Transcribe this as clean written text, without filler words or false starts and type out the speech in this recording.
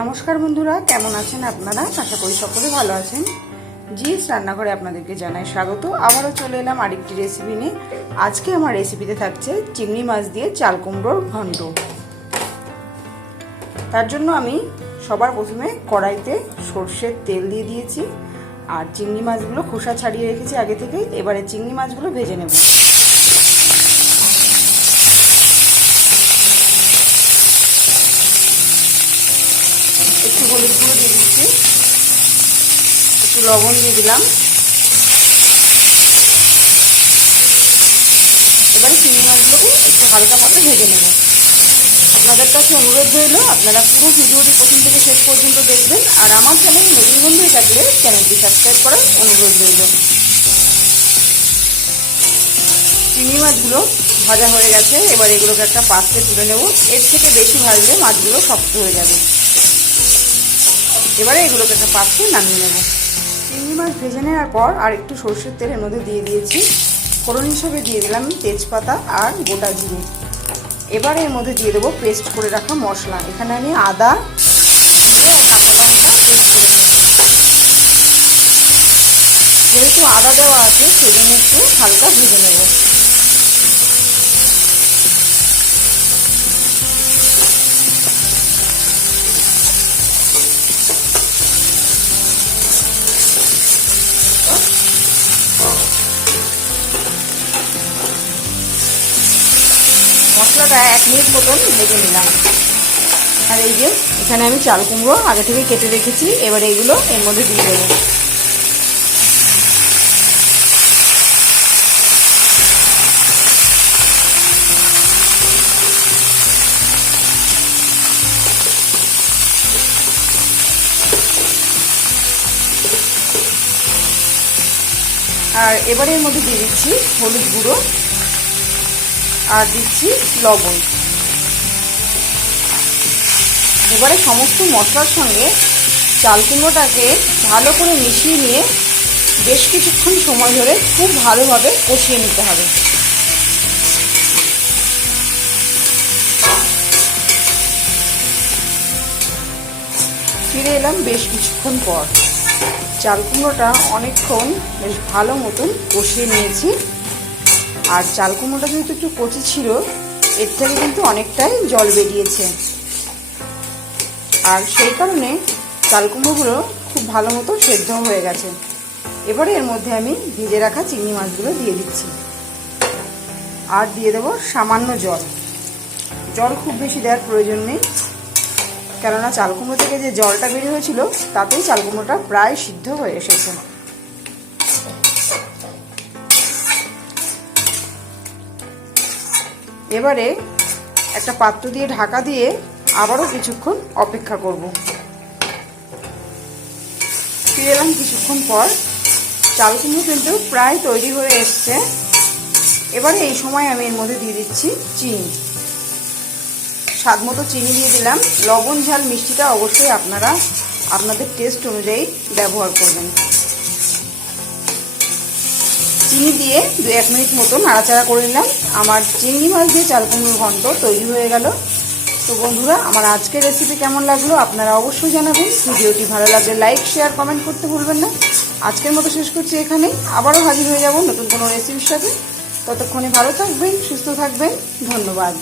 নমস্কার বন্ধুরা, কেমন আছেন আপনারা? আশা করি সকলে ভালো আছেন। জিএস রান্নাঘরে আপনাদেরকে জানাই স্বাগত। আবারও চলে এলাম আরেকটি রেসিপি নিয়ে। আজকে আমার রেসিপিতে থাকছে চিংড়ি মাছ দিয়ে চাল কুমড়োর ঘন্ট। তার জন্য আমি সবার প্রথমে কড়াইতে সর্ষের তেল দিয়ে দিয়েছি আর চিংড়ি মাছগুলো খোসা ছাড়িয়ে রেখেছি আগে থেকেই। এবারে চিংড়ি মাছগুলো ভেজে নেব। একটু হলুদ গুঁড়ো দিয়ে দিচ্ছি, একটু লবণ দিয়ে দিলাম। এবারে চিংড়ি মাছগুলোকে একটু হালকা মতো ভেজে নেব। আপনাদের কাছে অনুরোধ রইল আপনারা পুরো ভিডিওটি প্রথম থেকে শেষ পর্যন্ত দেখবেন, আর আমার চ্যানেল নতুন বন্ধু হয়ে থাকলে চ্যানেলটি সাবস্ক্রাইব করার অনুরোধ রইল। চিংড়ি মাছগুলো ভাজা হয়ে গেছে, এবার এগুলোকে একটা পাত্রে তুলে নেব। এর থেকে বেশি ভাজলে মাছগুলো শক্ত হয়ে যাবে। এবারে এগুলোকে একটা পাত্রে নামিয়ে নেব। চিংড়ি মাছ ভেজে নেওয়ার পর আর একটু সরষের তেলের মধ্যে দিয়ে দিয়েছি। ফোড়ন হিসেবে দিয়ে দিলাম তেজপাতা আর গোটা জিরে। এবার এর মধ্যে দিয়ে দেবো পেস্ট করে রাখা মশলা। এখানে আমি আদা আর কাঁচা লঙ্কা পেস্ট করে নিয়েছি। যেহেতু আদা দেওয়া আছে সেজন্য একটু হালকা ভেজে নেব। মশলাটা 1 মিনিট মতন ভেজে নিলাম। আর এই যে এখানে আমি চাল কুমড়ো আগে থেকে কেটে রেখেছি, এবার এইগুলো এর মধ্যে দিয়ে দেবো। আর এবারে এর মধ্যে দিয়ে দিচ্ছি হলুদ গুঁড়ো আর দিচ্ছি লবণ। এবারে সমস্ত মশলার সঙ্গে চাল কুমড়োটাকে ভালো করে মিশিয়ে নিয়ে বেশ কিছুক্ষণ সময় ধরে খুব ভালোভাবে কষিয়ে নিতে হবে। ফিরে এলাম বেশ কিছুক্ষণ পর। চাল কুমড়োটা অনেকক্ষণ বেশ ভালো মতন কষিয়ে নিয়েছি। আর চাল কুমড়োটা যেহেতু একটু কচি ছিল, এর থেকে কিন্তু অনেকটাই জল বেরিয়েছে। আর সেই কারণে চাল কুমড়োগুলো খুব ভালো মতো সেদ্ধ হয়ে গেছে। এবারে এর মধ্যে আমি ভেজে রাখা চিংড়ি মাছগুলো দিয়ে দিচ্ছি আর দিয়ে দেবো সামান্য জল। জল খুব বেশি দেওয়ার প্রয়োজন নেই, কেননা চাল কুমড়ো থেকে যে জলটা বেরিয়ে হয়েছিল তাতেই চাল কুমড়োটা প্রায় সিদ্ধ হয়ে এসেছে। এবারে একটা পাত্র দিয়ে ঢাকা দিয়ে আবারও কিছুক্ষণ অপেক্ষা করব। ফিরে এলাম কিছুক্ষণ পর। চাল কুমড়ো কিন্তু প্রায় তৈরি হয়ে এসছে। এবারে এই সময় আমি এর মধ্যে দিয়ে দিচ্ছি চিনি। স্বাদ মতো চিনি দিয়ে দিলাম। লবণ ঝাল মিষ্টিটা অবশ্যই আপনারা আপনাদের টেস্ট অনুযায়ী ব্যবহার করবেন। চিনি দিয়ে 2-1 মিনিট মতো নাড়াচাড়া করে নিলাম। আমার চিংড়ি মাছ দিয়ে চাল কুমড়োর ঘন্ট তৈরি হয়ে গেল। তো বন্ধুরা, আমার আজকের রেসিপি কেমন লাগলো আপনারা অবশ্যই জানাবেন। ভিডিওটি ভালো লাগলে লাইক শেয়ার কমেন্ট করতে ভুলবেন না। আজকের মতো শেষ করছি এখানেই। আবারও হাজির হয়ে যাব নতুন কোনো রেসিপির সাথে। ততক্ষণে ভালো থাকবেন, সুস্থ থাকবেন। ধন্যবাদ।